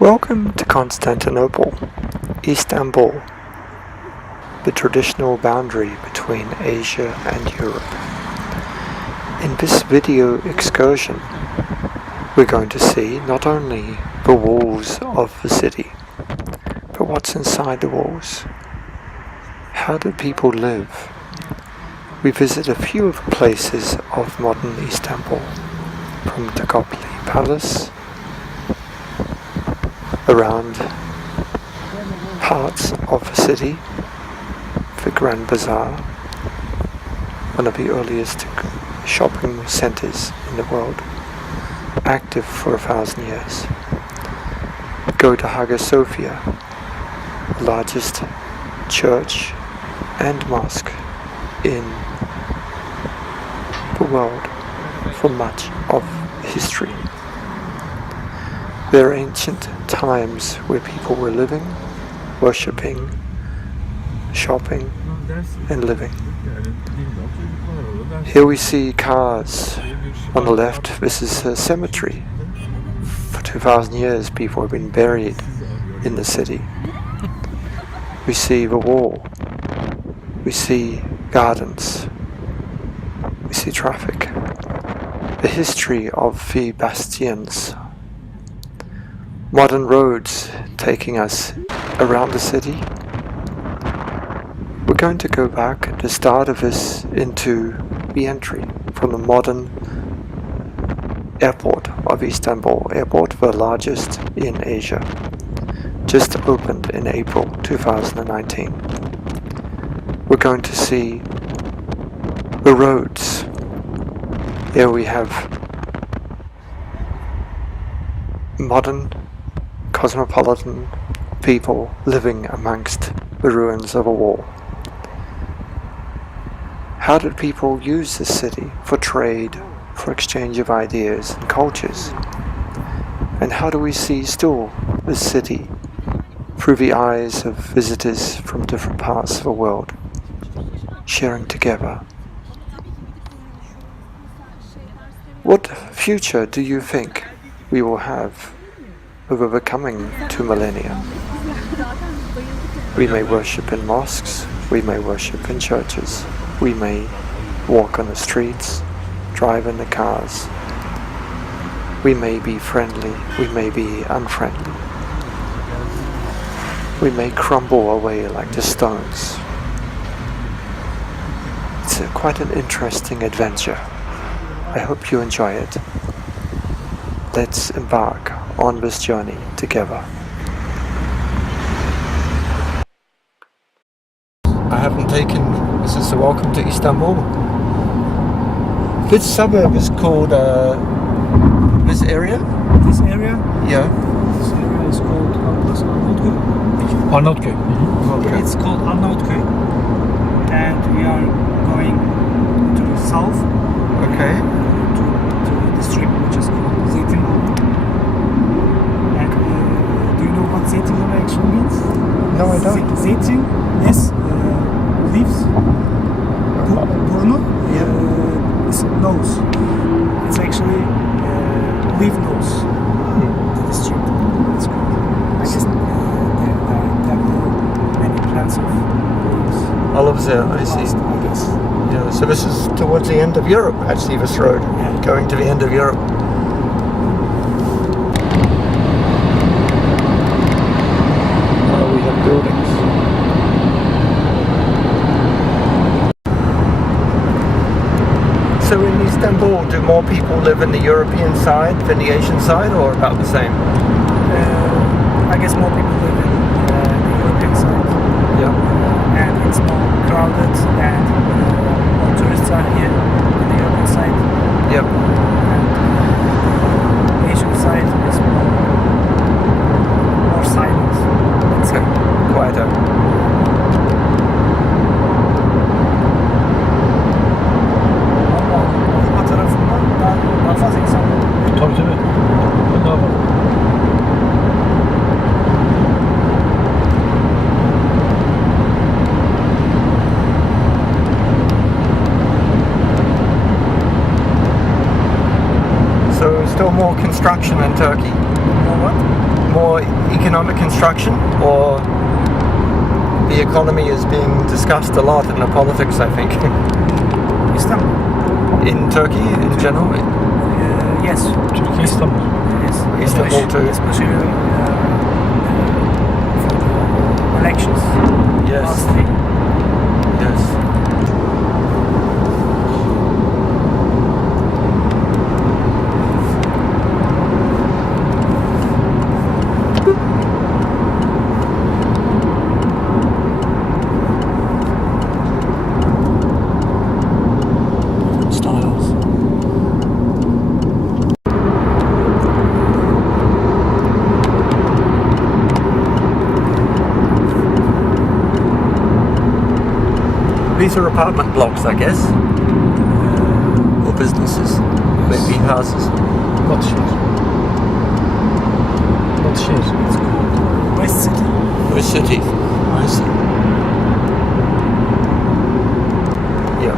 Welcome to Constantinople, Istanbul, the traditional boundary between Asia and Europe. In this video excursion, we're going to see not only the walls of the city, but what's inside the walls. How do people live? We visit a few of the places of modern Istanbul, from Tokapli Palace, around parts of the city, the Grand Bazaar, one of the earliest shopping centers in the world, active for 1,000 years. We go to Hagia Sophia, the largest church and mosque in the world for much of history. There are ancient times where people were living, worshipping, shopping, and living. Here we see cars. On the left, this is a cemetery. For 2,000 years, people have been buried in the city. We see the wall. We see gardens. We see traffic. The history of the bastions. Modern roads taking us around the city. We're going to go back at the start of this into the entry from the modern airport of Istanbul, airport the largest in Asia, just opened in April 2019. We're going to see the roads. Here we have modern cosmopolitan people living amongst the ruins of a wall. How did people use this city for trade, for exchange of ideas and cultures? And how do we see still this city through the eyes of visitors from different parts of the world, sharing together? What future do you think we will have over the coming 2 millennia? We may worship in mosques, we may worship in churches, we may walk on the streets, drive in the cars. We may be friendly, we may be unfriendly. We may crumble away like the stones. It's quite an interesting adventure. I hope you enjoy it. Let's embark on this journey together. I haven't taken, this is the welcome to Istanbul. Which suburb is called this area? This area? Yeah. This area is called Arnavutköy. Arnavutköy. Okay. It's called Arnavutköy. And we are going to the south. Okay. To the district which is called Zeytinburnu. And do you know what Zeytinburnu actually means? No, I don't. Zeytin is leaves. Burnu is nose. It's actually leaf nose. The district. It's called. I guess there are many plants of leaves. Olives there, I see. I guess. Yeah, so this is towards the end of Europe, actually, this road. Yeah. Going to the end of Europe. We have buildings. So in Istanbul, do more people live in the European side than the Asian side, or about the same? I guess more people live in the European side. Yeah. And it's more crowded and more tourists are here on the European side. Yep. And the Asian side is more silent. Let's say. Quieter. Avrupa tarafından daha fazla insan var. Tabii tabii. Daha var. So still more construction in Turkey. More what? more economic construction, or the economy is being discussed a lot in the politics, I think. Istanbul. In Turkey, in general? Yes. Turkey, Istanbul. Yes. Istanbul too. Especially for the elections. Yes. Lastly. Yes. Styles. These are apartment blocks, I guess. Or businesses. Maybe houses. What share? What share? It's called West City. West City. I see. Yeah.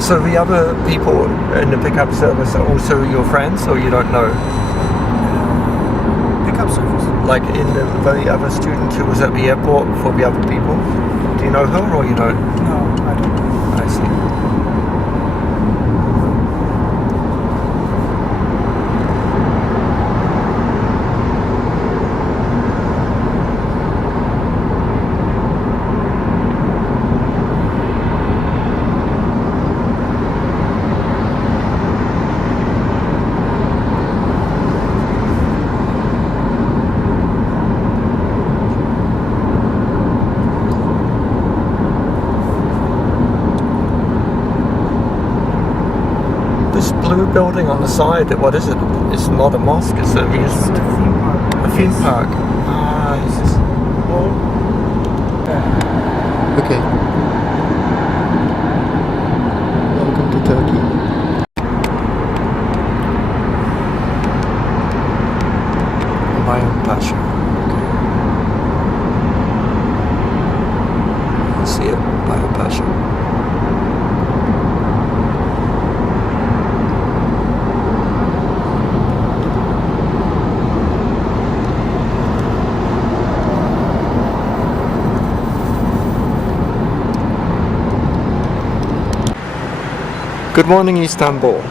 So the other people in the pickup service are also your friends, or you don't know? Pickup service. Like in the other student who was at the airport for the other people? Do you know her, or you don't? No, I don't know. I see. This blue building on the side, what is it? It's not a mosque, it's an It's a amusement. theme park. A theme park. Ah, this is... Okay. Welcome to Turkey. Bayan Pasha. Okay. I see it, Bayan Pasha. Good morning, Istanbul.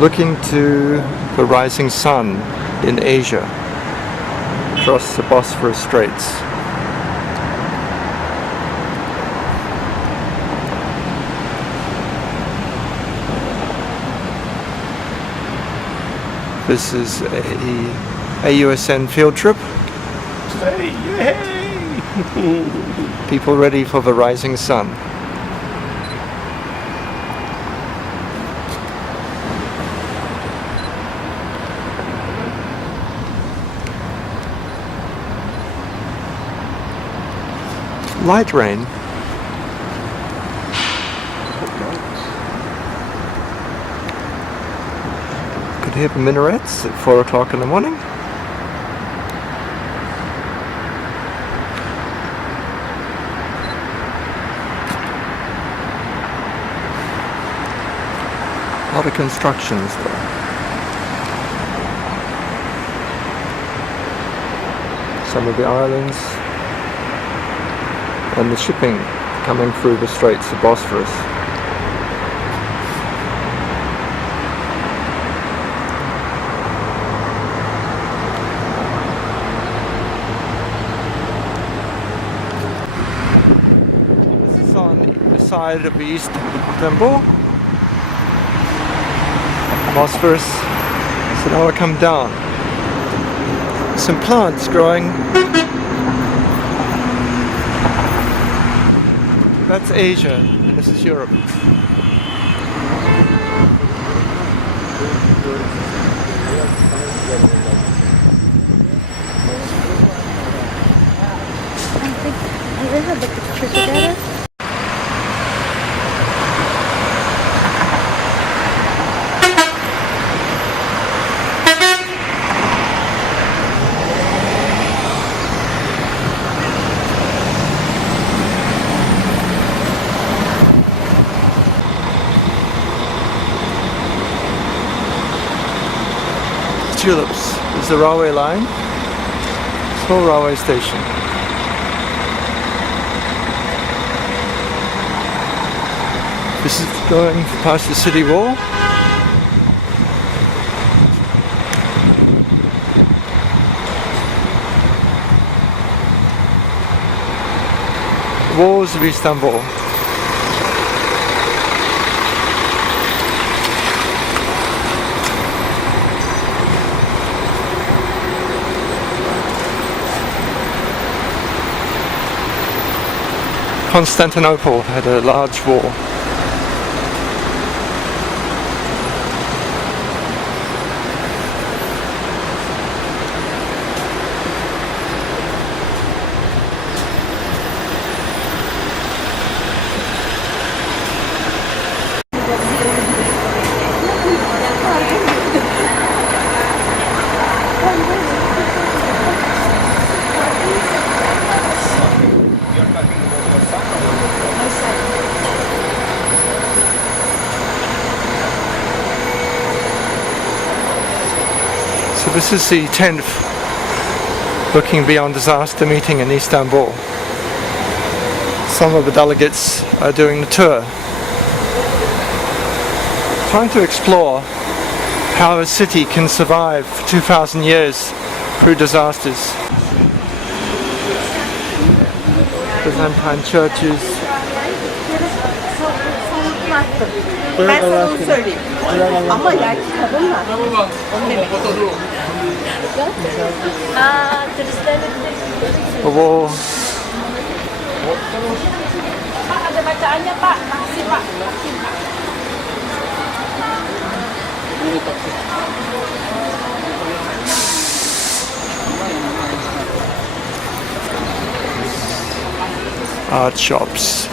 Looking to the rising sun in Asia across the Bosphorus Straits. This is a AUSN field trip. People ready for the rising sun. Light rain. Could hear the minarets at 4 o'clock in the morning. A lot of constructions though. Some of the islands and the shipping coming through the Straits of Bosphorus. This is on the side of the Istanbul. Bosphorus. So now I come down. Some plants growing. That's Asia, and this is Europe. I will have the picture together. tulips is the railway line. Small railway station. This is going past the city wall. Walls of Istanbul. Constantinople had a large wall. So this is the 10th Looking Beyond Disaster meeting in Istanbul. Some of the delegates are doing the tour, trying to explore how a city can survive for 2,000 years through disasters. Byzantine churches. Ben sana onu söyleyeyim. Ama ya kitabım var. Onu demek. A wall. Ada bacaannya Pak. Makasih Pak. Art shops.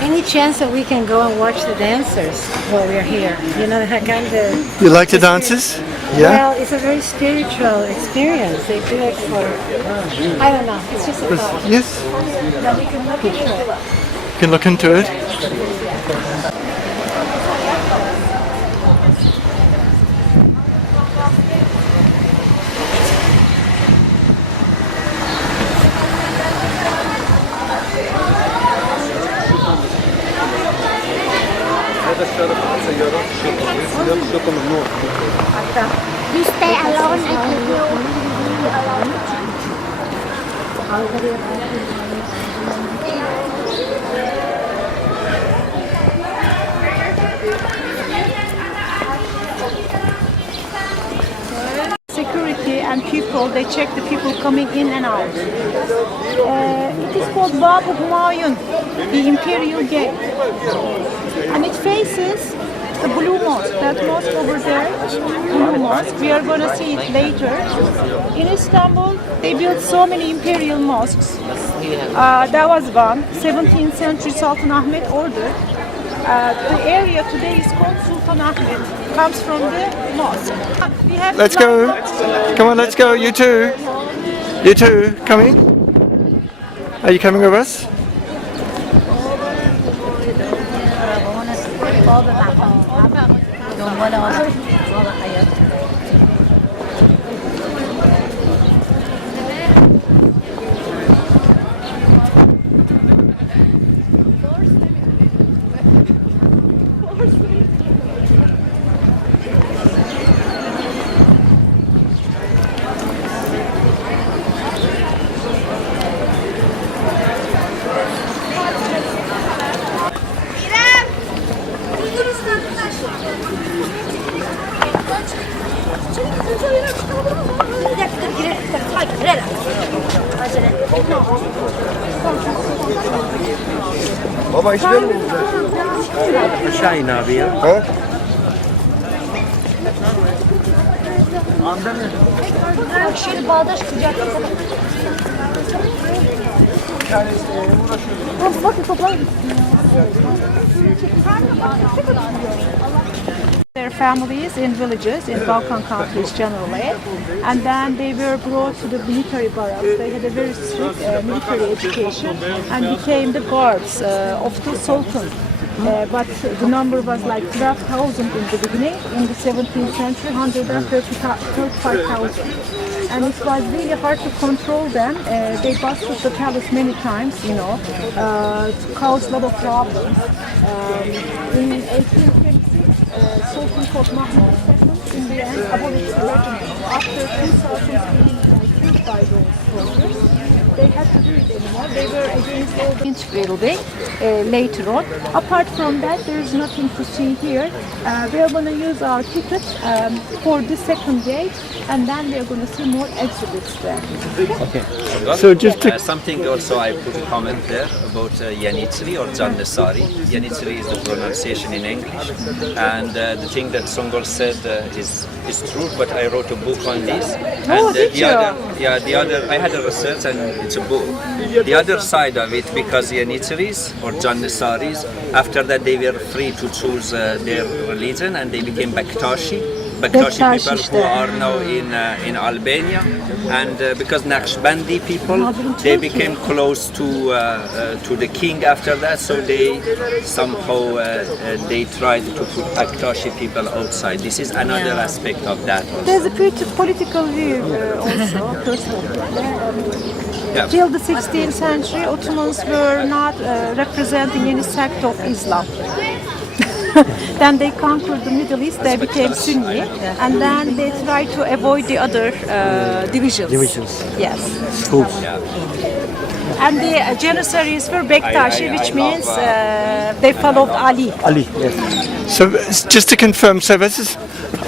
Any chance that we can go and watch the dancers while we're here? You know, that kind of... You like the dances? Yeah? Well, it's a very spiritual experience. They do it for... I don't know. It's just a thought. Yes, That we can look into it. you can look into it. You stay alone. I can go alone. Security and people, they check the people coming in and out. It is called Bab Humayun, the Imperial Gate. And it faces the Blue Mosque, that mosque over there, Blue Mosque. We are going to see it later. In Istanbul, they built so many imperial mosques. That was one, 17th century Sultan Ahmed ordered. The area today is called Sultan Ahmed, comes from the mosque. We have Let's go. Come on, let's go. You too. You too. Coming? Are you coming with us? Baba içmiyor mu? Aşağı in abi ya. He? Şöyle bağdaş kucak. Bakın toplayın. Their families in villages, in Balkan countries generally, and then they were brought to the military barracks. They had a very strict military education and became the guards of the Sultan. But the number was like 12,000 in the beginning. In the 17th century, 135,000. And it was really hard to control them. They busted the palace many times, caused a lot of problems. In 1826, Sultan Mahmud II, in the end, abolished the regiment. After 2,000 being killed by those soldiers, they had to do it anymore. They were against all the building later on. Apart from that, there is nothing to see here. We are going to use our ticket for the second gate, and then we are going to see more exhibits there. Okay. So just to Something also I put a comment there about Yanitsri or Jannesari. Yanitsri is the pronunciation in English, and the thing that Songol said is true. But I wrote a book on this, and the other I had a research and it's a book. The other side of it, because Yanitsaris or Jannesaris, after that they were free to choose their religion and they became Bektashi people who are now in Albania, and because Naqshbandi people, they became close to the king after that, so they somehow they tried to put Bektashi people outside. This is another aspect of that also. There's a political view also, personally. Yeah. Till the 16th century, Ottomans were not representing any sect of Islam. Then they conquered the Middle East, they became Sunni, and then they tried to avoid the other divisions. Yes. Cool. And the Janissaries were Bektashi, which means they followed Ali. Ali, yes. so just to confirm, so this is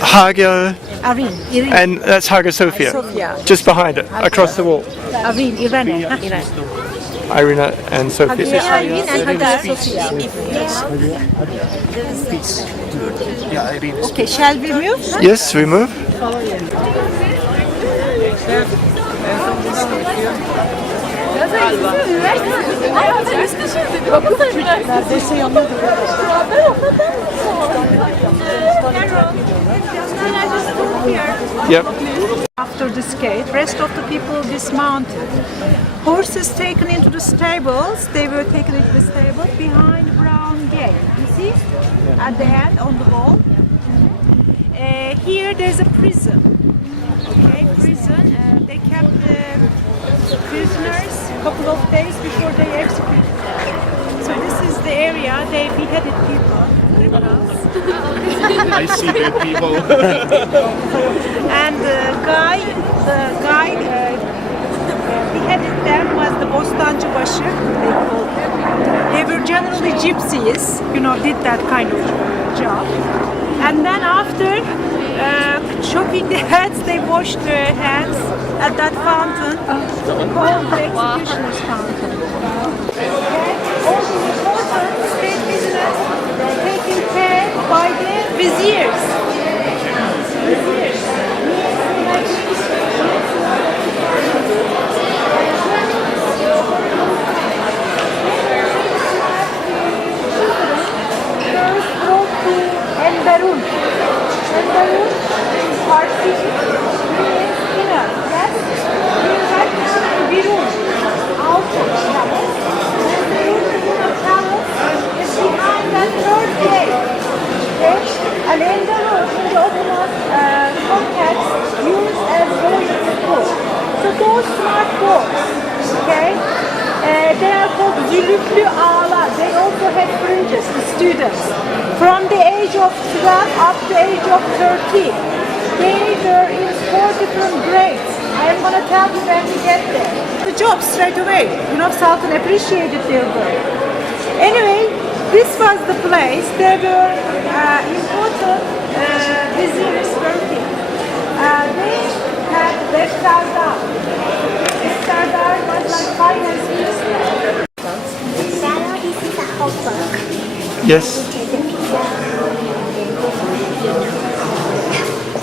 Hagia, Irene. and that's Hagia Sophia, Sophia. just behind it, across the wall. Irene. Irina and Sophia. Irene and Hagia Sophia. Okay, shall we move? Yes, we move. Neredeyse yanıyordu. Yep. After this gate, rest of the people dismounted. Horses taken into the stables, they were taken into the stable behind the brown gate. You see? At the end, on the wall. Here there's a prison. Okay, prison. They kept the prisoners a couple of days before they executed them. So this is the area they beheaded people, criminals. I see dead people. And the guy beheaded them was the Bostancıbaşı, they called them. They were generally gypsies, did that kind of job. And then after chopping the heads, they washed their hands at that fountain called the executioner's fountain. Okay? All the important state business taken care by the viziers. Enderun. Enderun is Farsi means inner, yes? Virun, outer palace. Enderun, the inner palace, is behind that third gate. Okay? And Enderun, in the Ottoman context, used as royal court. So those smart doors, okay? They are called zülüflü ağalar. They also had fringes, the students. From the age of 12 up to the age of 13. They were in 4 different grades. I am going to tell you when we get there. The job straight away. Sultan appreciated their work. Anyway, this was the place. There were important viziers working. They had Bektardar. Bektardar was like finance minister. This is a whole book. Yes.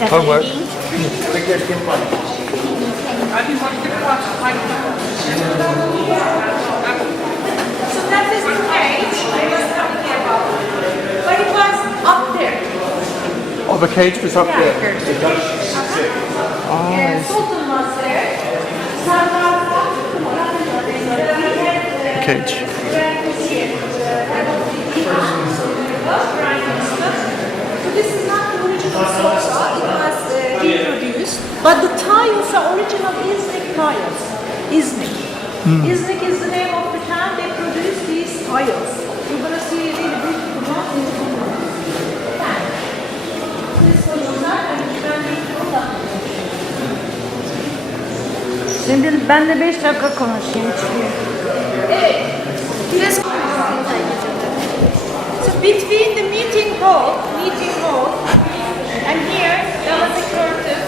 Homework. So that is the page I was talking about. But it was up there. the cage was up there. Sultan was there. Cage. So this is not the original sofa, it was reproduced. But the tiles are original Iznik tiles. Iznik. Iznik is the name of the town, they produce these tiles. You're going to see a really beautiful one in the corner. This was not a Şimdi ben de 5 dakika konuşayım. evet. So between the meeting hall and here there was a curtain.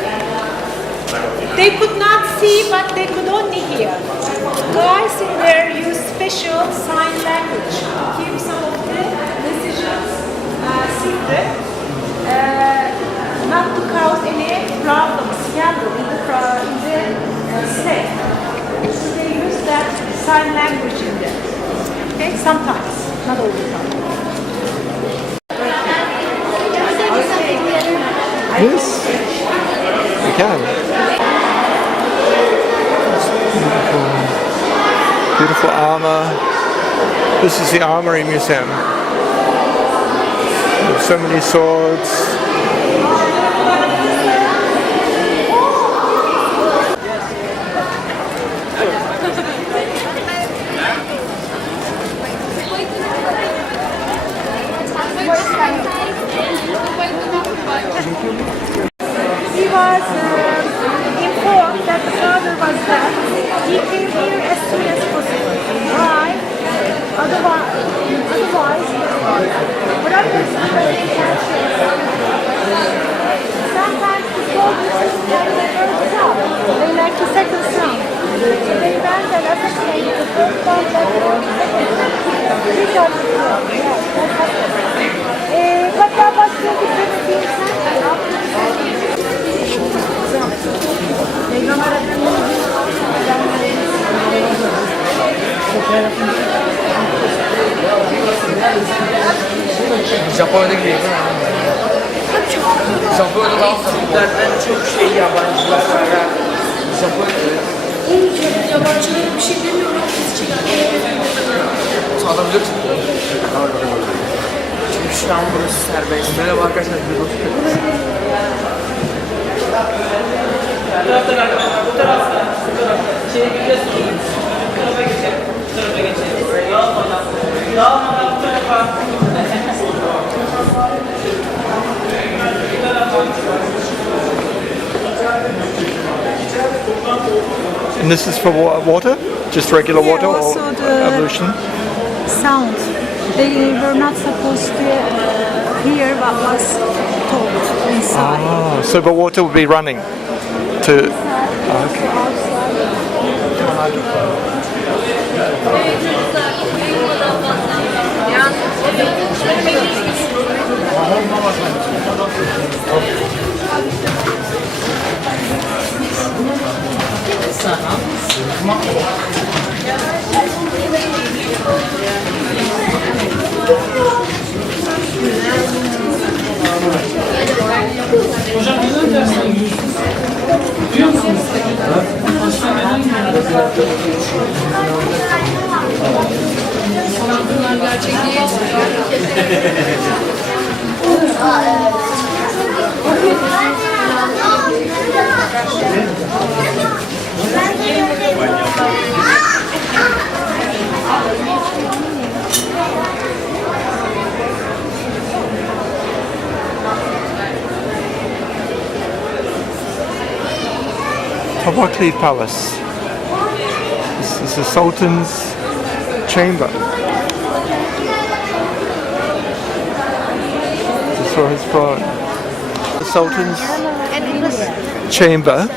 They could not see but they could only hear. Guys in there use special sign language to keep some of the decisions secret, not to cause any problem, scandal in the state. So they use that sign language in there. Okay, sometimes, not all the time. Yes, we can. Beautiful armor. This is the Armory Museum. There's so many swords. He was informed that the father was dead. He came here as soon as possible. Why? Otherwise, sometimes the soldiers they like the second son. So they went and assassinated the first son, but hatta başka bir Japonya'da gibi. Japonya'da daha Türklerden çok yabancılar var. Japonya'da. Yabancılara bir şey demiyorum. Çalabilirsin. Çünkü şu an burası serbest. Merhaba arkadaşlar. Bu tarafta. Şeye gidiyorsunuz. Bu tarafa geçelim. Bu tarafa geçelim. Dağılmadan bu tarafa. And this is for water? Just regular water or also the ablution? sound. They were not supposed to hear what was told inside. Ah, so the water will be running to... Okay. Topkapi Palace. This is the Sultan's chamber. This is for his throne. The Sultan's chamber.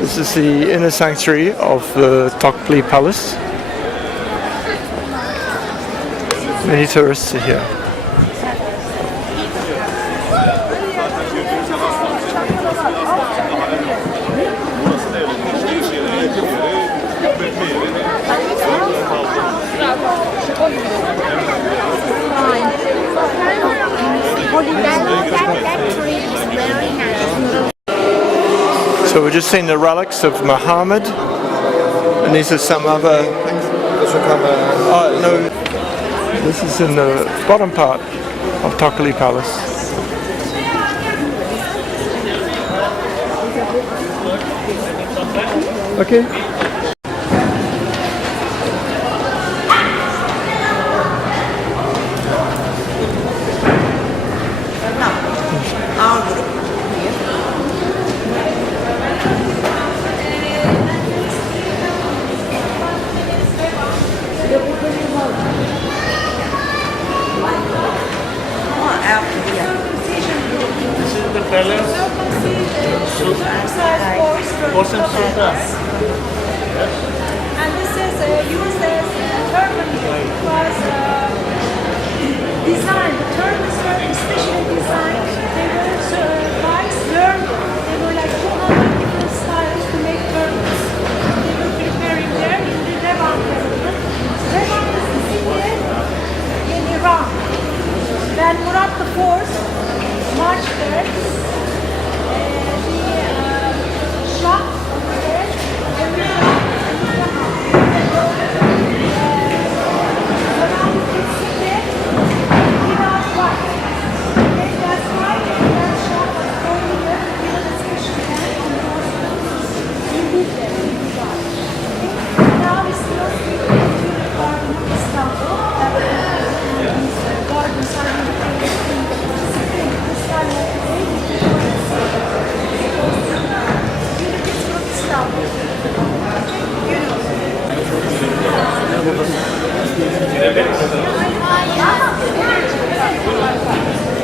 This is the inner sanctuary of the Tokapli Palace. Many tourists are here. So we're just seeing the relics of Muhammad, and these are some other things. Oh no, this is in the bottom part of Tokapli Palace. Okay. This is the palace. Awesome Sultan. And this is used as turban was designed. The turbans were especially designed. They were twice learned. They were like 200 different styles to make turbans. They were preparing there in the Revan period. Revan is the city in Iran. When Murad IV marched there, the Shah over there,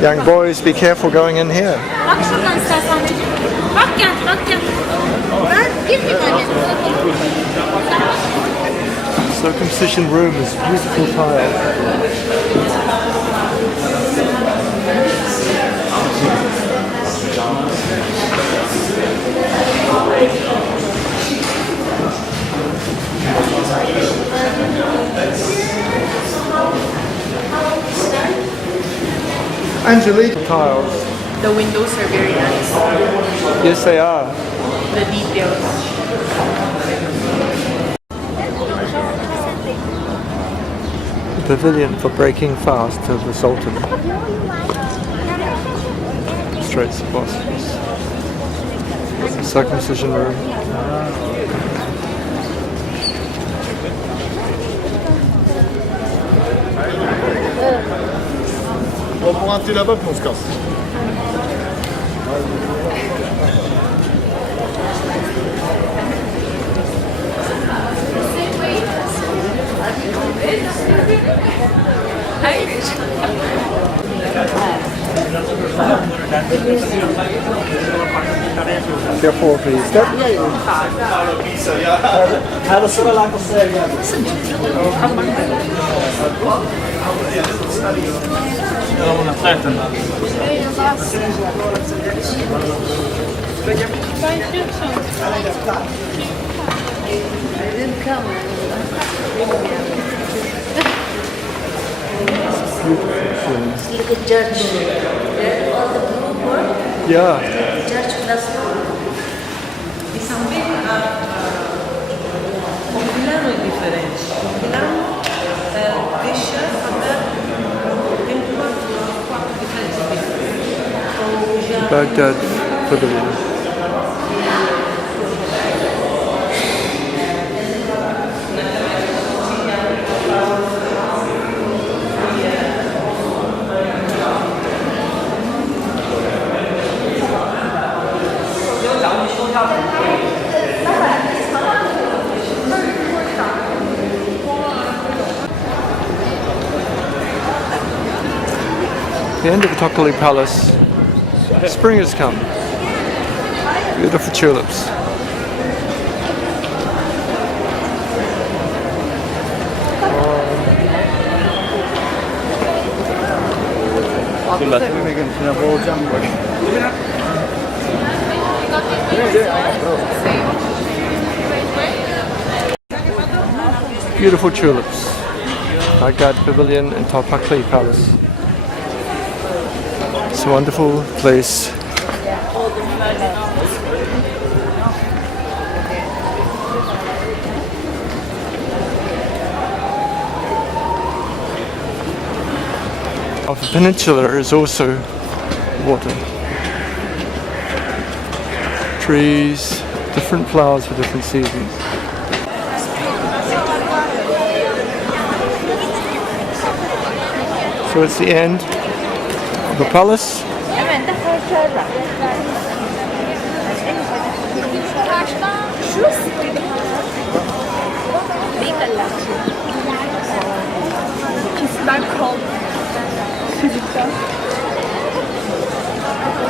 Young boys, be careful going in here. Bak şuradan istersen anneciğim. Bak gel, bak gel. Ben girmeyeyim anne. Circumcision room is beautiful tile. Angelique tiles. The windows are very nice. Yes, they are. The details. The pavilion for breaking fast of the Sultan. Straits of Bosphorus. The circumcision room. On va rentrer là-bas puis on se casse. Careful of the step. Like a church. There all the blue word. Yeah. Church plus blue. Milano è differente. Milano esce in quattro differenti. Baghdad Pavilion. The end of the Tokapli Palace. Spring has come. Beautiful tulips. Beautiful tulips. Baghdad Pavilion and Topkapi Palace. It's a wonderful place. of the peninsula is also water. Trees, different flowers for different seasons. So it's the end of the palace.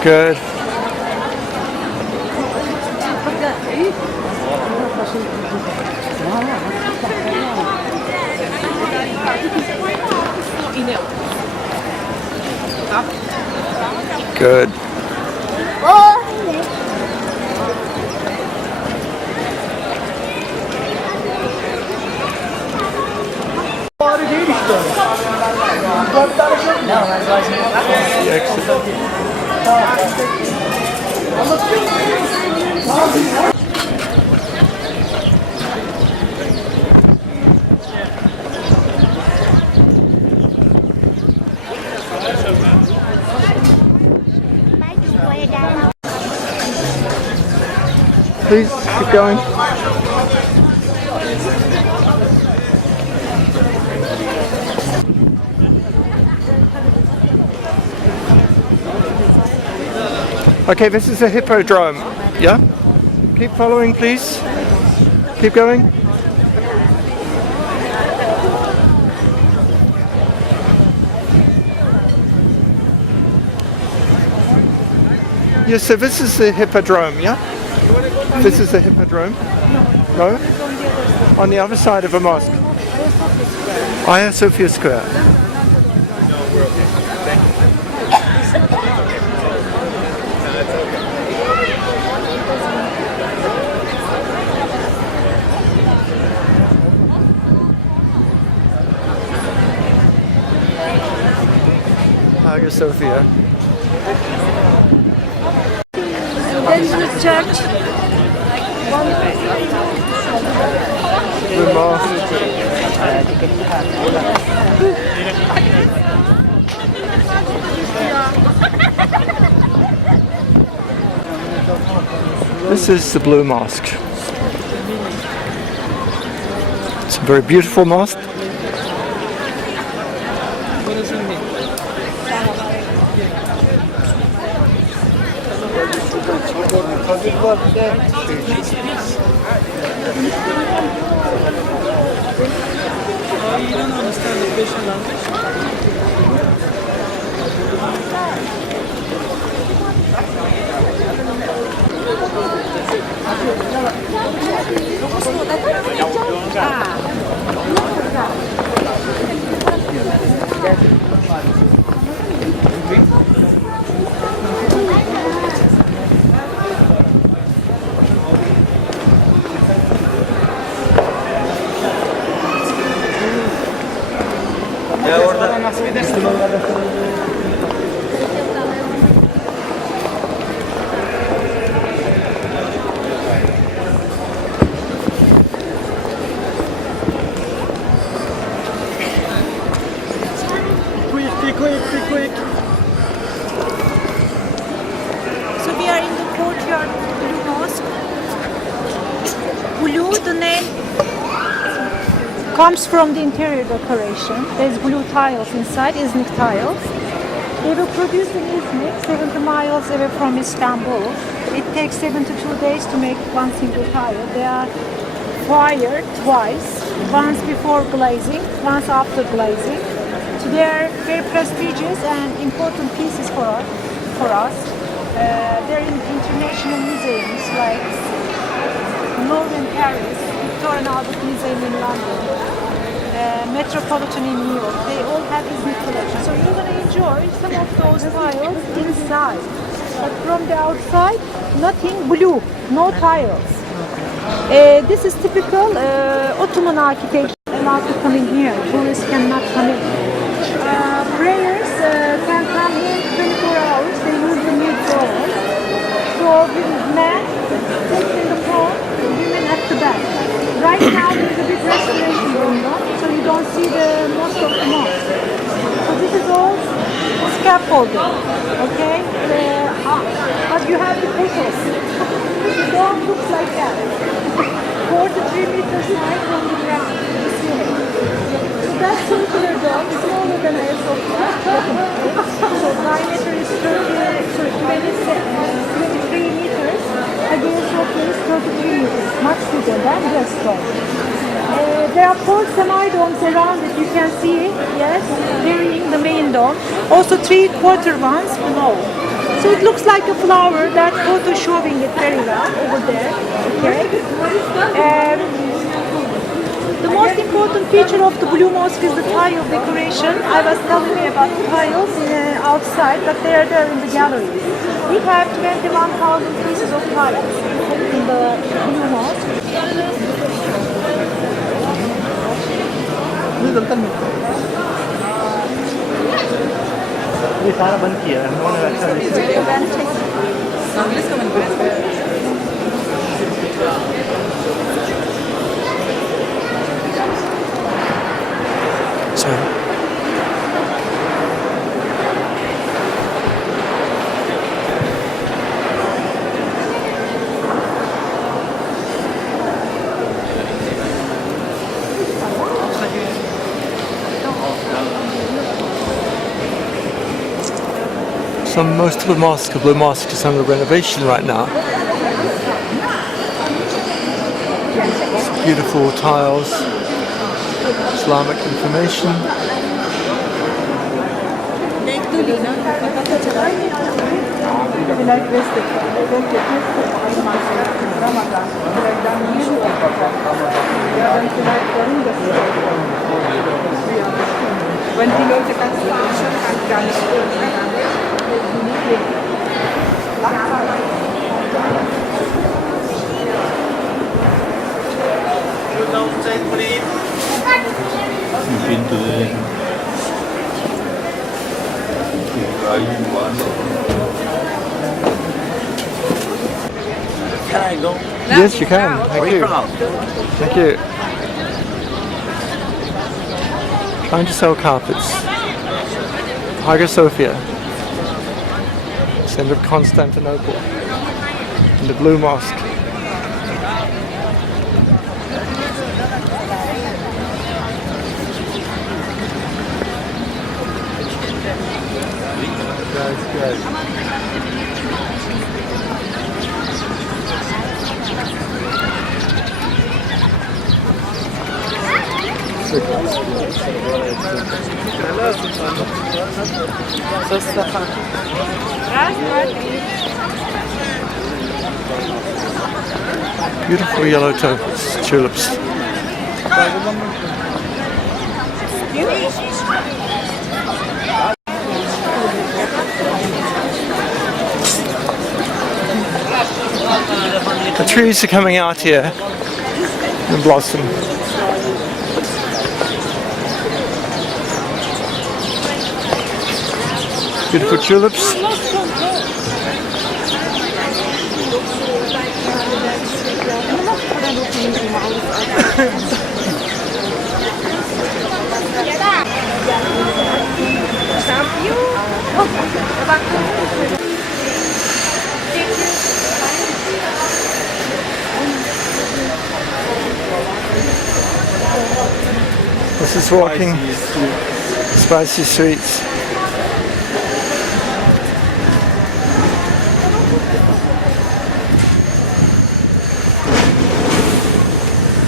Good. Good. The exit. Please keep going. Okay, this is a hippodrome. Yeah? Keep following, please. Keep going. Yes, so this is the hippodrome, yeah? This is the hippodrome? No? On the other side of a mosque. Hagia Sophia Square. Hagia Sophia. There is the church. The mosque. This is the Blue Mosque. It's a very beautiful mosque. You don't understand the Persian language? Quick. So we are in the courtyard of the Blue Mosque. Blue, the name comes from the interior decoration. There's blue tiles inside, Iznik tiles. They were produced in Iznik, 70 miles away from Istanbul. It takes 72 days to make one single tile. They are fired twice, once before glazing, once after glazing. So they are very prestigious and important pieces for us. They're in international museums like Louvre in Paris, Victoria and Albert Museum in London, Metropolitan in New York. They all have Iznik collection. So you're going to enjoy some of those tiles inside. But from the outside, nothing blue, no tiles. This is typical Ottoman architecture. Allowed to come in here. Tourists cannot come in. Prayers can come in 24 hours. They usually need doors. So men sit in the front, women at the back. Right now there's a big restoration going on, so you don't see the most of the mosque. So this is all scaffolding. Okay? But you have the photos. The dome looks like that. 43 meters high from the ground. This way. So that circular dome is smaller than Hagia Sophia. So diameter is 23 meters. Hagia Sophia is 33 meters. Much bigger than this dome. There are 4 semi-domes around it, you can see, yes, carrying the main dome. Also 3/4 ones below. So it looks like a flower, that photo showing it very well over there, okay. The most important feature of the Blue Mosque is the tile decoration. I was telling you about the tiles outside, but they are there in the gallery. We have 21,000 pieces of tiles in the Blue Mosque. ये सारा बंद किया है उन्होंने रखा So, most of the Blue Mosque is under renovation right now. Some beautiful tiles, Islamic information. Can I go? Yes, you can. Thank you. Thank you. Trying to sell carpets. Hagia Sophia, center of Constantinople, and the Blue Mosque. Beautiful yellow tulips. The trees are coming out here in blossom. Beautiful tulips. This is walking spicy streets.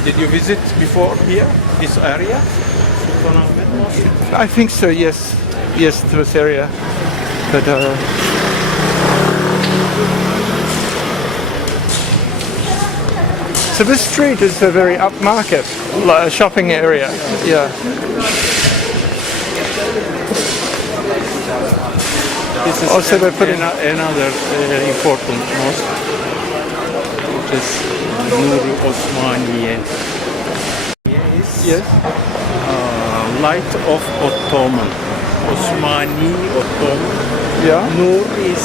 Did you visit before here, this area? I think so, yes. Yes, to this area. But so this street is a very upmarket shopping area. Yeah. This is also they're putting another important mosque, which is Nur Osmaniye. Yes. Light of Ottoman. Osmani, Ottoman. Yeah. Nur is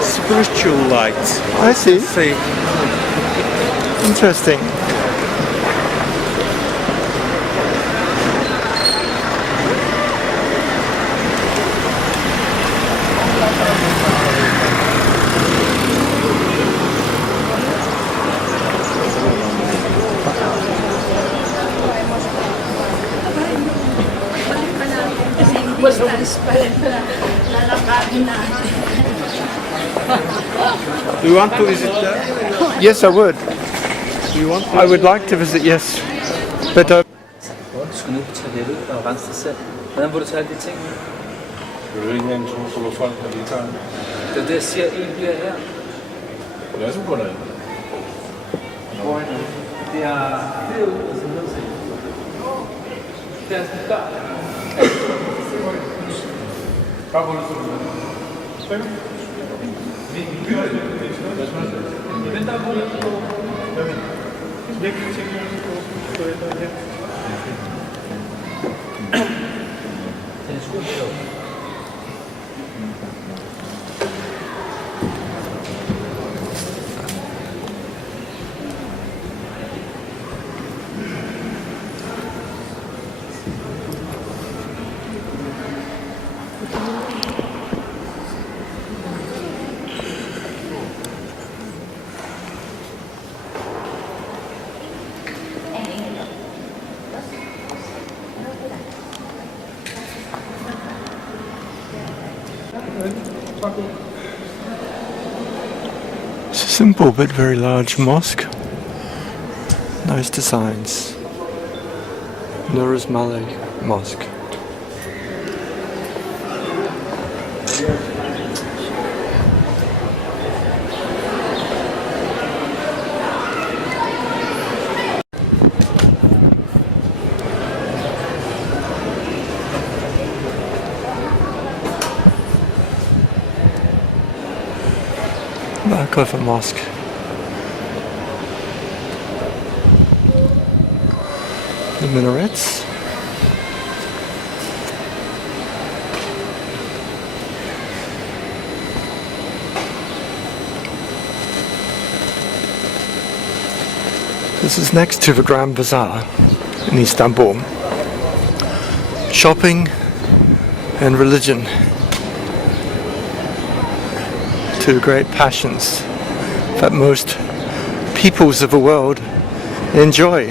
spiritual light. I see. Say. Interesting. Do you want to visit there? Yes, I would. Do you want to? I would like to visit, yes. But Skulle du tage det ud og rense dig selv? Hvordan vil du tage alle de ting? Vil du ikke have en tur for folk, der lige tager? Det er det, jeg siger, en bliver her. Lad os gå derind. Det er derude, og så ned til. Det er sådan der. Bare på det. Den der er god. Den er sgu sjov. it's a simple but very large mosque. Nice designs. Nuruz Malek Mosque. Back of a mosque. The minarets. This is next to the Grand Bazaar in Istanbul. Shopping and religion. Two great passions that most peoples of the world enjoy.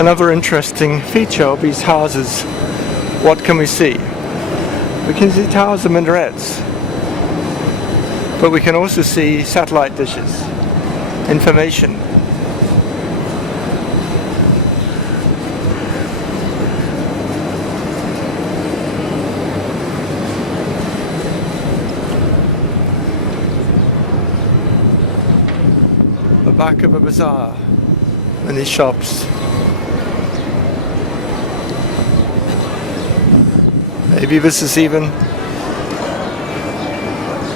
Another interesting feature of these houses, what can we see? We can see towers and minarets, but we can also see satellite dishes, information. The back of a bazaar and these shops. Maybe this is even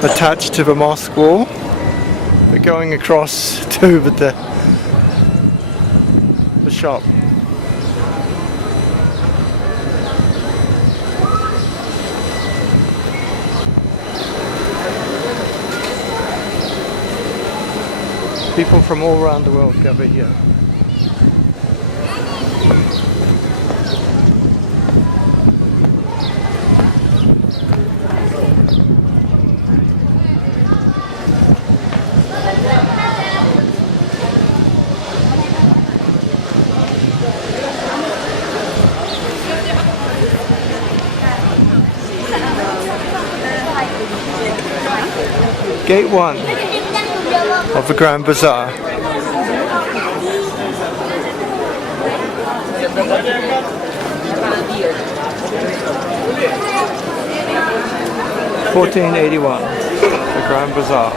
attached to the mosque wall. We're going across to the shop. People from all around the world gather here. Gate 1 of the Grand Bazaar. $14.81, the Grand Bazaar.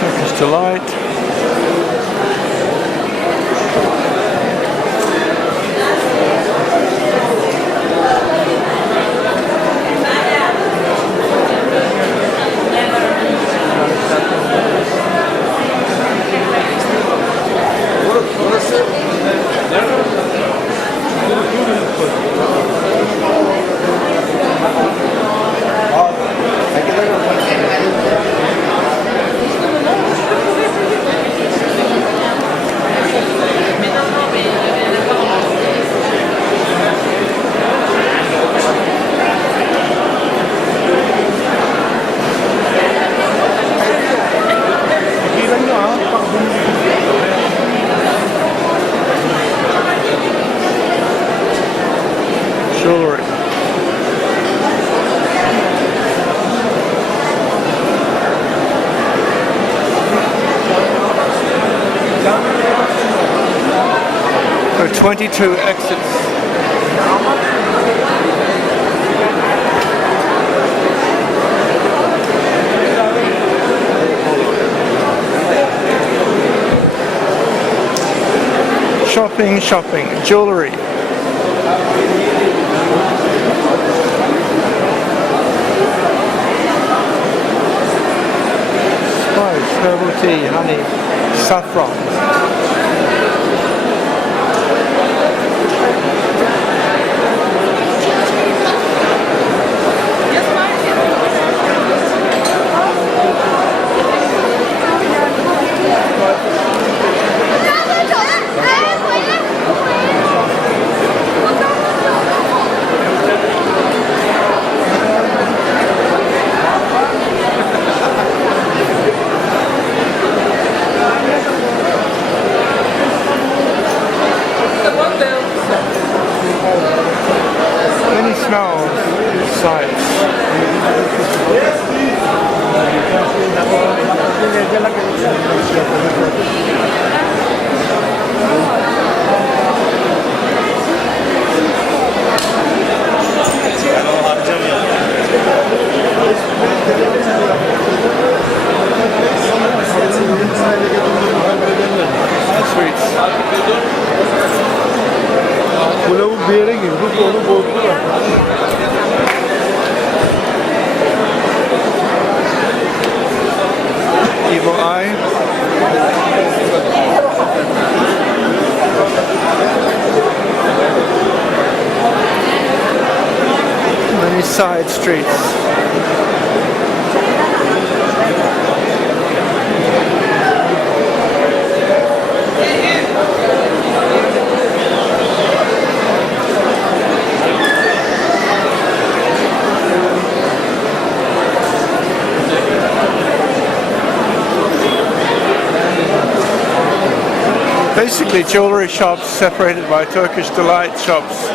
Turkish Delight. Jewelry. There are 22 exits. Shopping, shopping, jewelry. Spice, herbal tea, honey, saffron. Many smells, sights. Sweets. Bu lavuk bir yere girdi, onu bozdular. Evil eye. Many side streets. Basically jewelry shops separated by Turkish delight shops.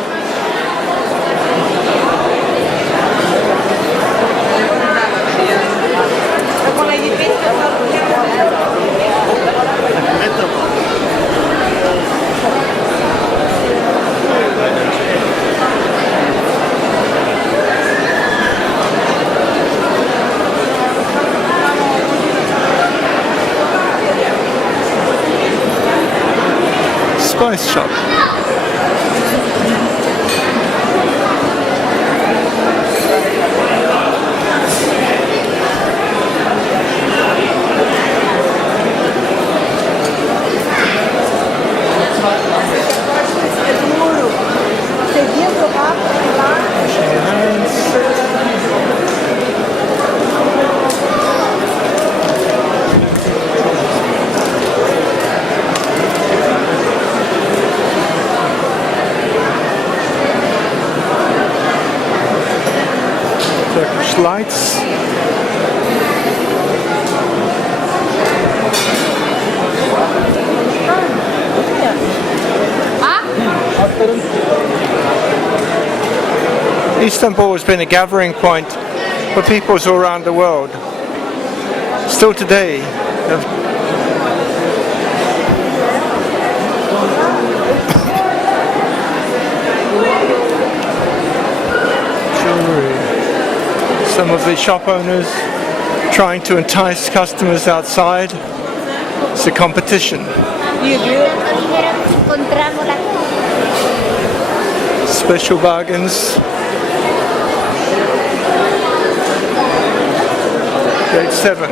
Spice shop. Turkish lights. Istanbul has been a gathering point for peoples all around the world. Still today, jewelry. Some of the shop owners trying to entice customers outside. It's a competition. Special bargains. Grade 7.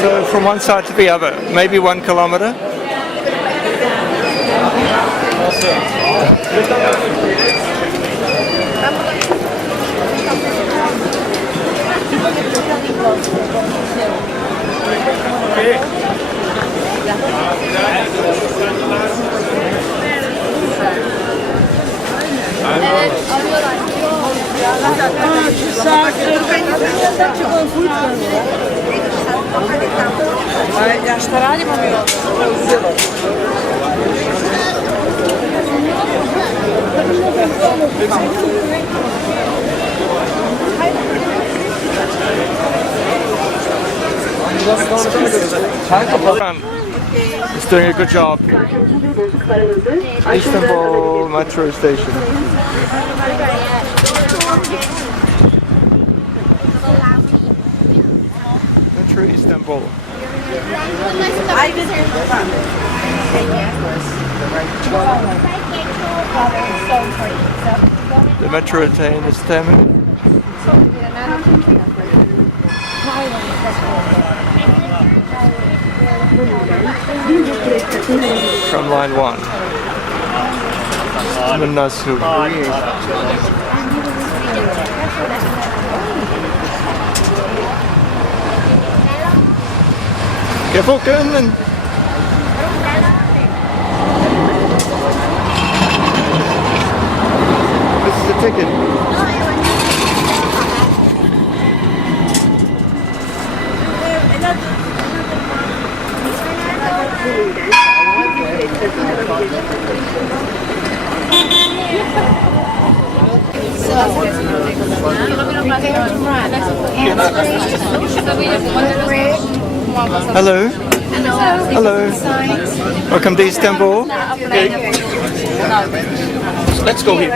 So from one side to the other, maybe 1 kilometer. Evet, arıyorlar. Ja šta radimo mi ovdje? He's doing a good job. Istanbul metro station. Metro Istanbul. The metro train is Istanbul. From line 1. Nasu. Careful, Colonel. This is a ticket. Hello. Hello. Welcome to Istanbul. Let's go here.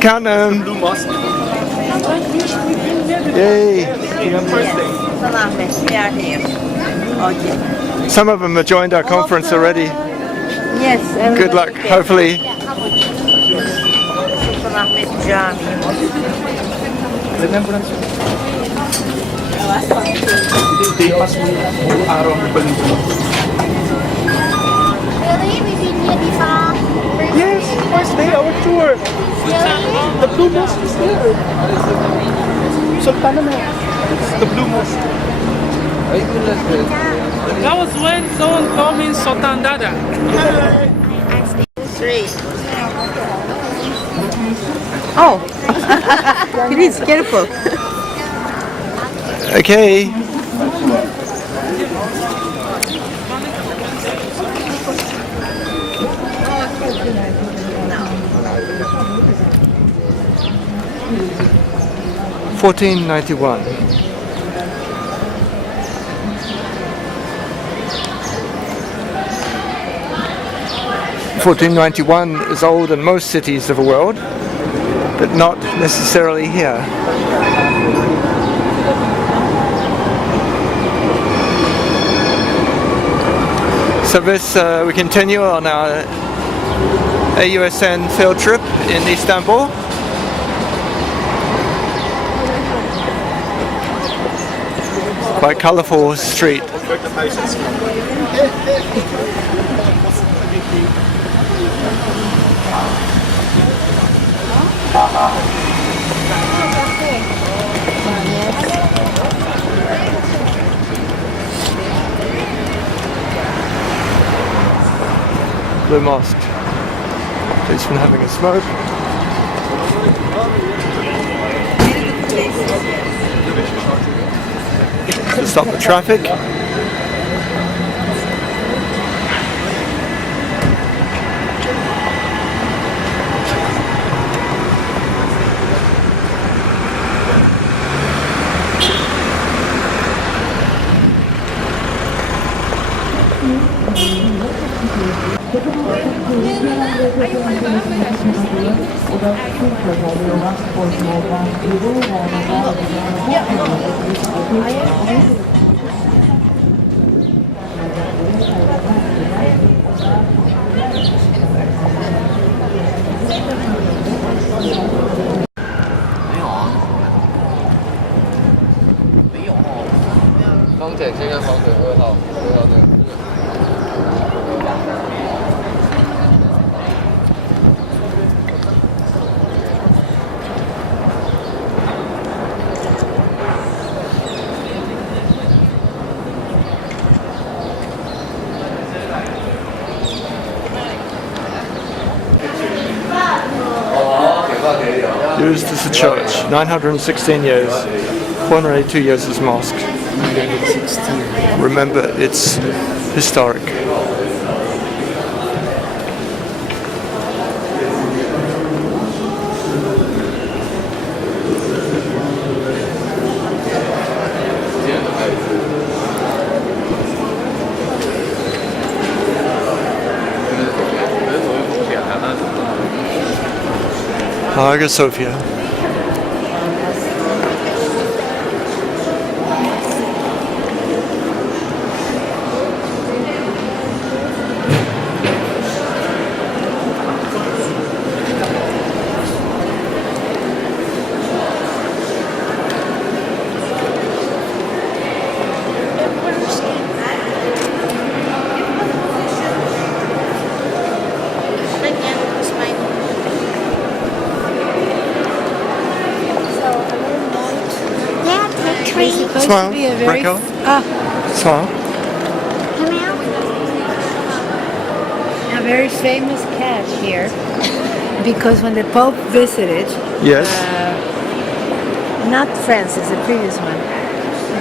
Cannon. Blue Mosque. Yay. We are here. Okay. Some of them have joined our conference already. Yes. Good luck. Hopefully. Sultanahmet Camii. They must move around the balloon. Really? We've been here before? Yes, first day our tour. Really? The Blue Mosque is there. Sultanahmet. The Blue Mosque. That was when someone called me Sultan Dada. 3. Oh, please, careful. Okay. $14.91. 1491 is old in most cities of the world, but not necessarily here. So this, we continue on our AUSN field trip in Istanbul. Quite colourful street. Blue Mosque. Policeman having a smoke. To stop the traffic. Used as a church, 916 years, 482 years as mosque. Remember, it's historic. Hagia Sophia. Smile. Break Smile. A very famous cat here, because when the Pope visited, Yes. Not Francis, the previous one,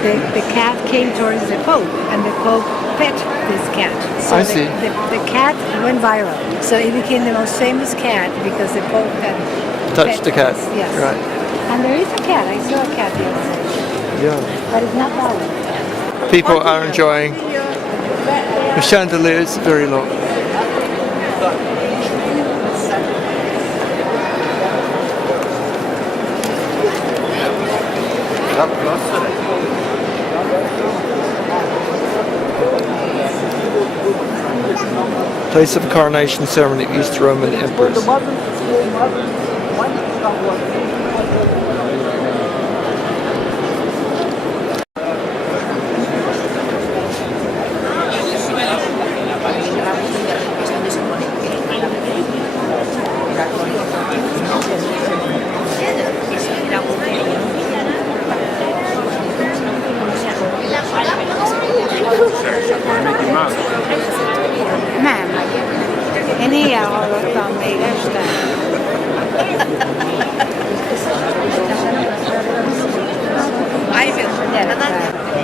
the cat came towards the Pope, and the Pope pet this cat. So I see. The cat went viral, so it became the most famous cat because the Pope had Touched the cat. this, yes. Right. And there is a cat. I saw a cat the other day, Yeah. but it's not that one. People are enjoying the chandeliers very low. Place of coronation ceremony of East Roman emperors. Ma'am, any hour from me, I will.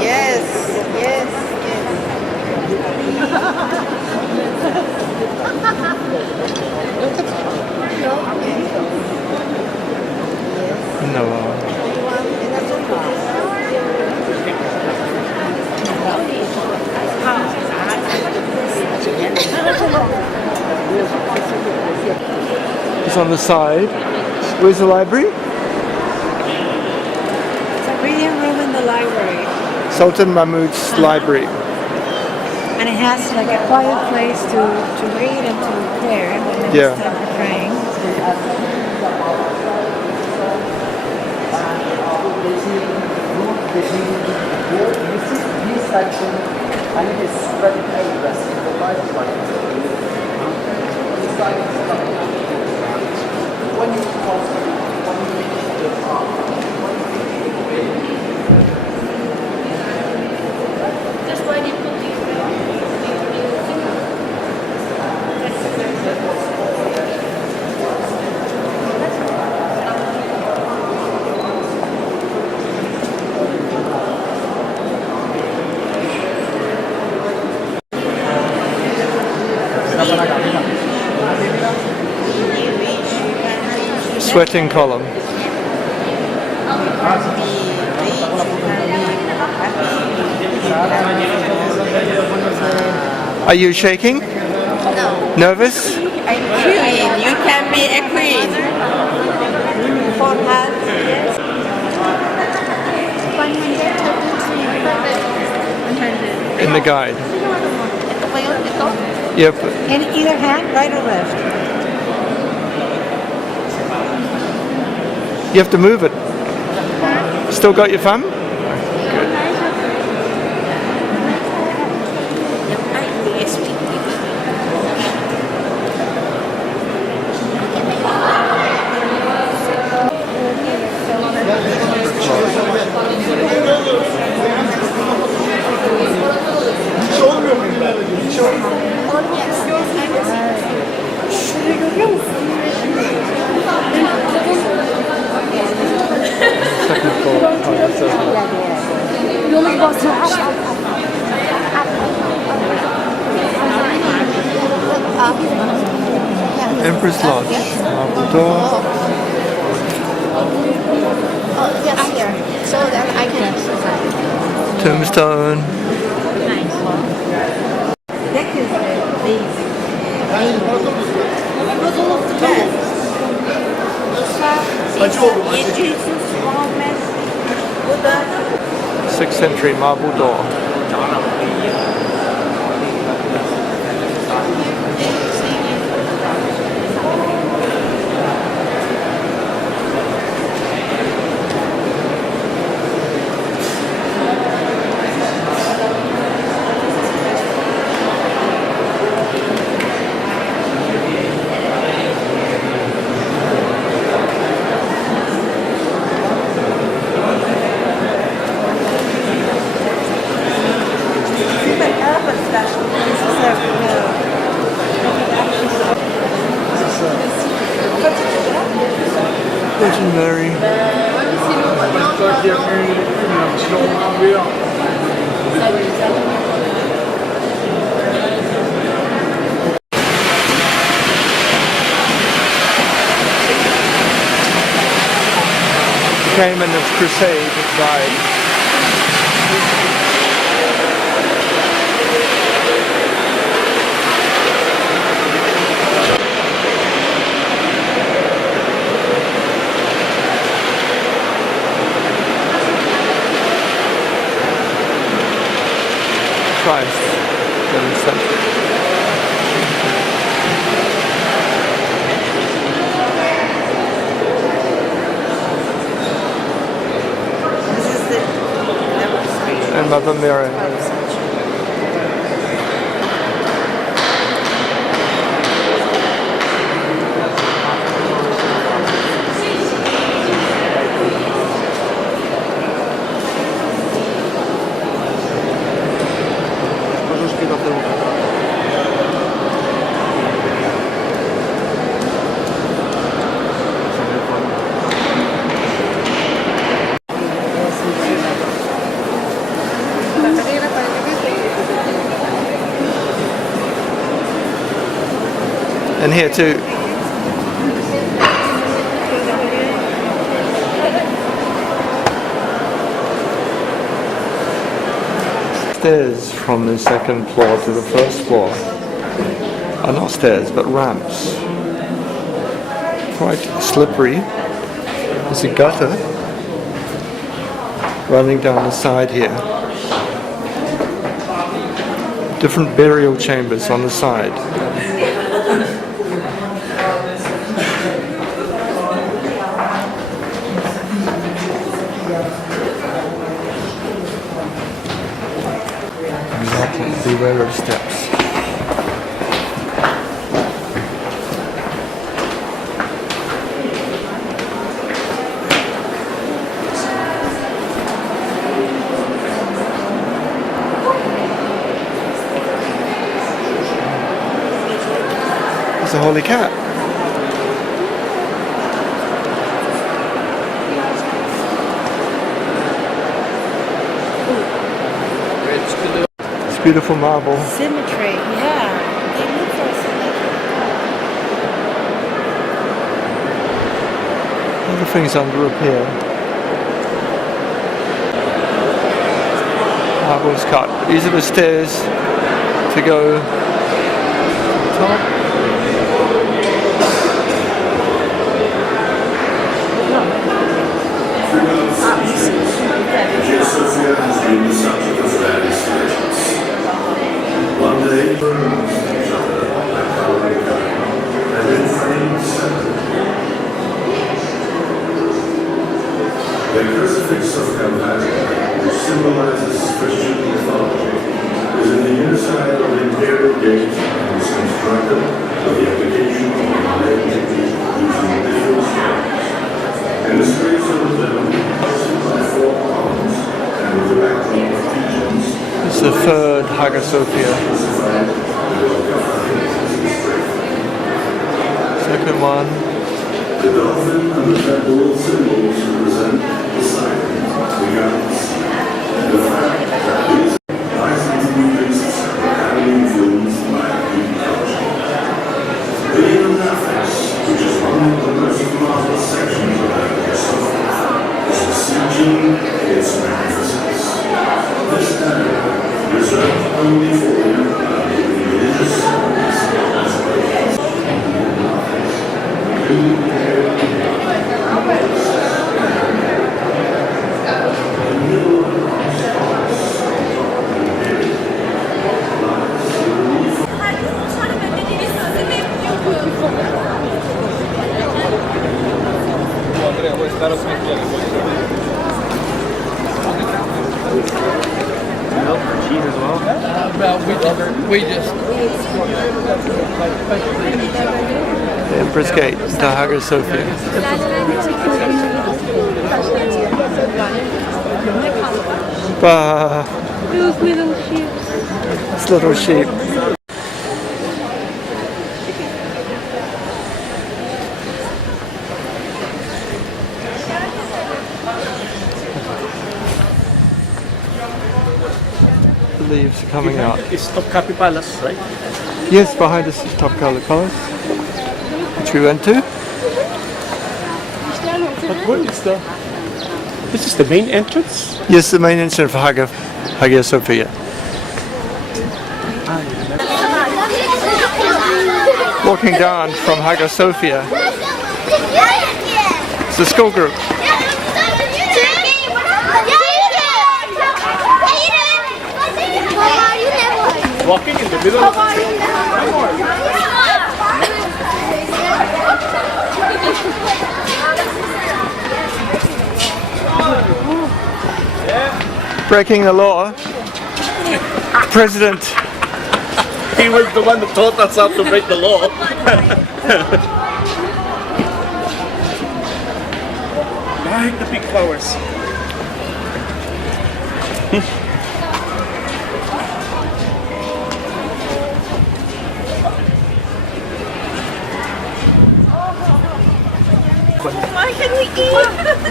Yes, yes, No. It's on the side. Where's the library? It's a reading room in the library, Sultan Mahmud's library. and it has like a quiet place to read and to prayer when Yeah. it's time for praying. Sweating column. Are you shaking? No. Nervous? I'm queen. You can be a queen. For her. In the guide. Yep. In either hand, right or left? You have to move it. Still got your thumb? Empress Lodge, marble door. Oh, yes, here. So that I can exercise. Tombstone. That is the basic. It was all of the best. 6th century marble door. Virgin Mary. Came in this crusade and died. Christ, 7th century. This is the And Mother Mary. And here too. Stairs from the 2nd floor to the 1st floor. Not stairs, but ramps. Quite slippery. There's a gutter running down the side here. Different burial chambers on the side. Beware of steps. It's a holy cat. Beautiful marble. Symmetry, yeah. They look for symmetry. Everything's under repair. Marble's cut. These are the stairs to go to the top. Hagia Sophia has been the subject of various legends. One day, each other like coloring and then framed separately. The crucifix of Calvary, which symbolizes Christian mythology, is in the inner side of the imperial gate and was constructed with the application of a Mayan technique using visual stones. In the streets of the dome, by 4 columns and with the backdrop of pigeons. It's the 3rd Hagia Sophia. 2nd one. The dolphin and the temple symbols represent the siren, the gods, and the fact that these Byzantine priests were heavily influenced by Greek culture. But even nothing Cheese as well? We just The Empress Gate to Hagia Sophia. Bah, Those little sheep. it's little sheep. The leaves are coming out. It's Topkapi Palace, right? Yes, behind us is Topkapi Palace, which we went to. But what is the... This is the main entrance? Yes, the main entrance for Hagia Sophia. Walking down from Hagia Sophia. It's a school group. Walking in the middle of Breaking the law. President. He was the one that taught us how to break the law. Like the big flowers. Why can we eat?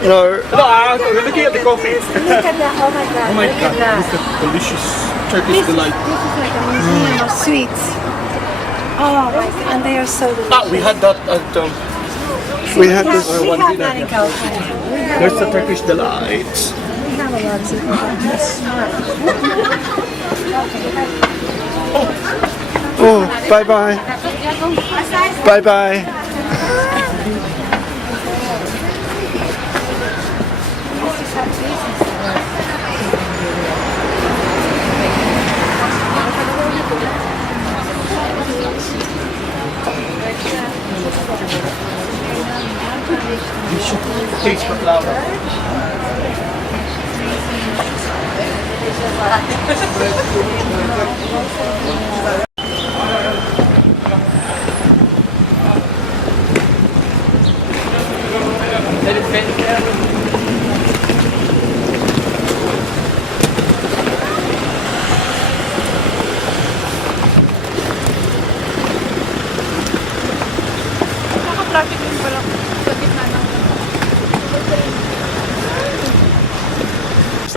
No. No, we're looking at the coffee. Look at that. Oh my god. Oh my Look god, at that. this is delicious Turkish delight. This is like a museum of sweets. Oh my god. And they are so delicious. Ah, we had that at We had this. We have that in California. there's the Turkish delight. We have a lot of sweets. Oh, bye bye. Bye bye. Taste the flower.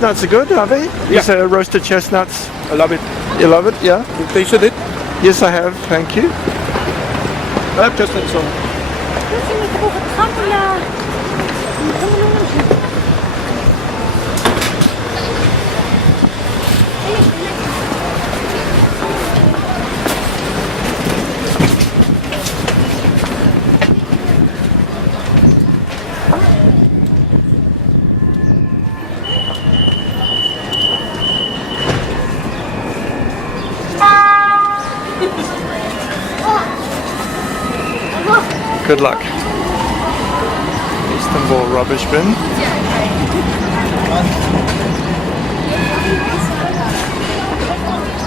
Chestnuts are good, are they? Yeah. These are roasted chestnuts. I love it. You love it, yeah? You tasted it? Yes, I have. Thank you. I have tasted some. Good luck. Istanbul rubbish bin.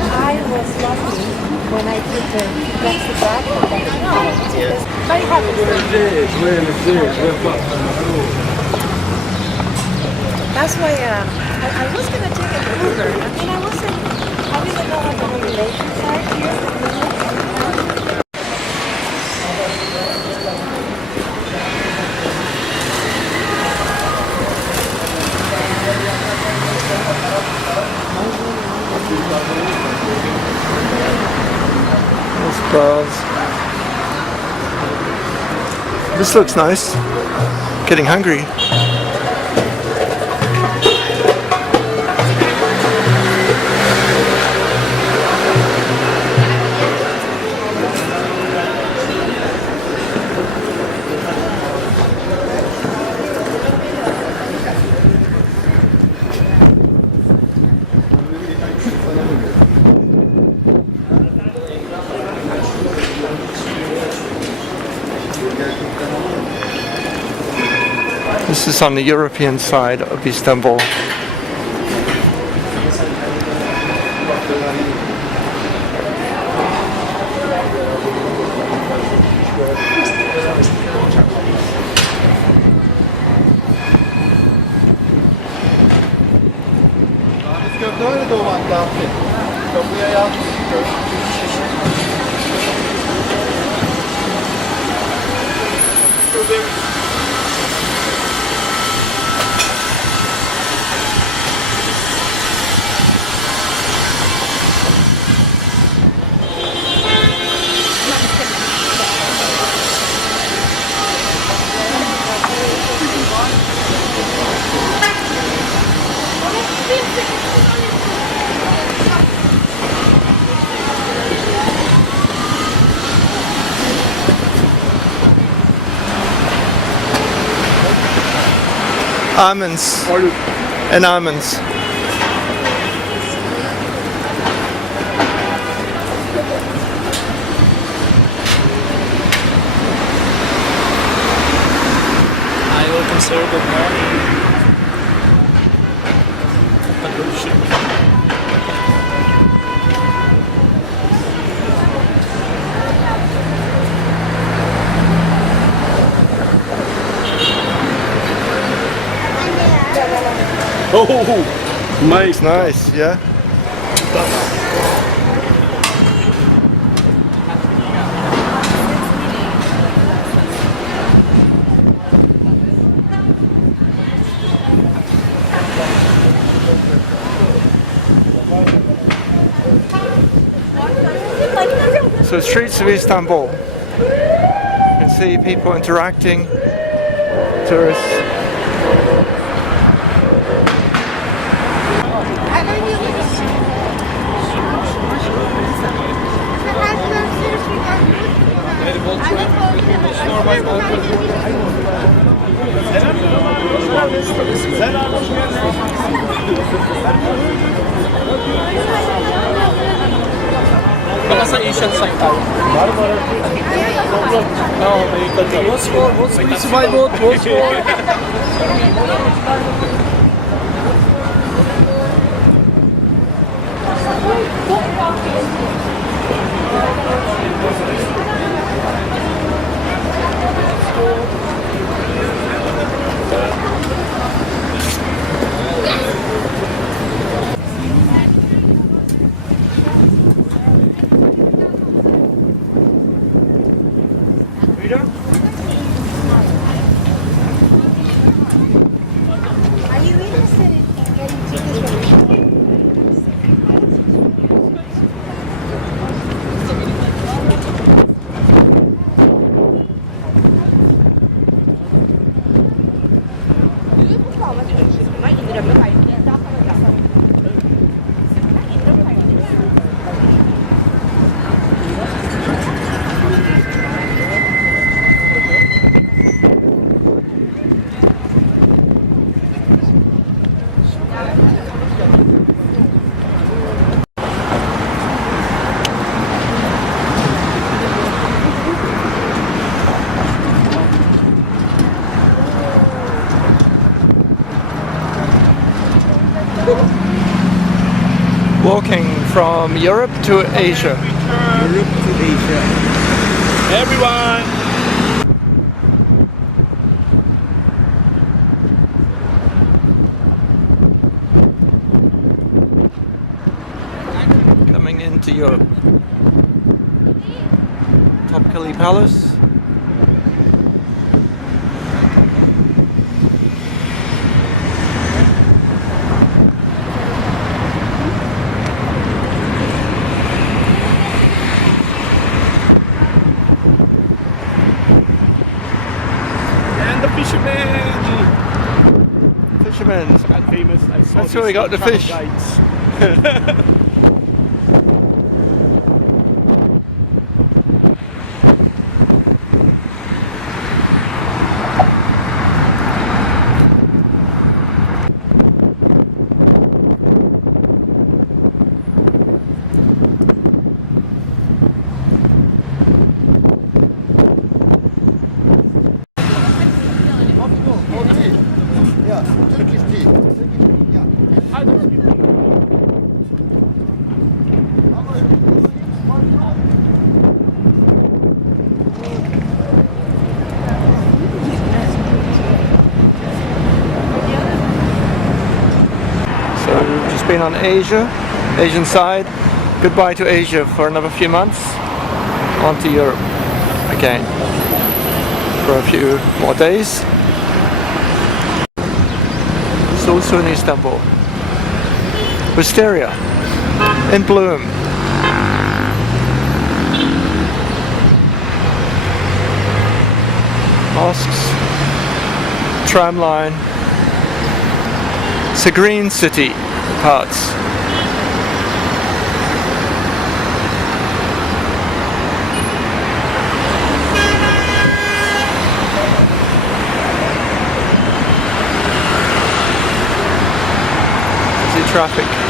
I was lucky when I took the plastic bag. Very happy. That's why I was going to take an Uber. I mean, I didn't know what the regulations are here. Bars. This looks nice. Getting hungry. This is on the European side of Istanbul. Almonds and almonds. I will consider good morning. Oh, nice, Nice, yeah. So streets of Istanbul. You can see people interacting, tourists. Baka sa Asian side tayo. Oo, may ikot ka. Bosphorus, sabay boat, Bosphorus. Are you interested in getting tickets? Walking from Europe to Asia. Europe to Asia. Everyone! Coming into Europe. Topkapi Palace. Fishermen. That famous. I saw That's where we got the fish. Guides. been on Asian side. Goodbye to Asia for another few months. On to Europe again for a few more days. It's also in Istanbul. Wisteria in bloom. Mosques, tram line. It's a green city, parts. Traffic.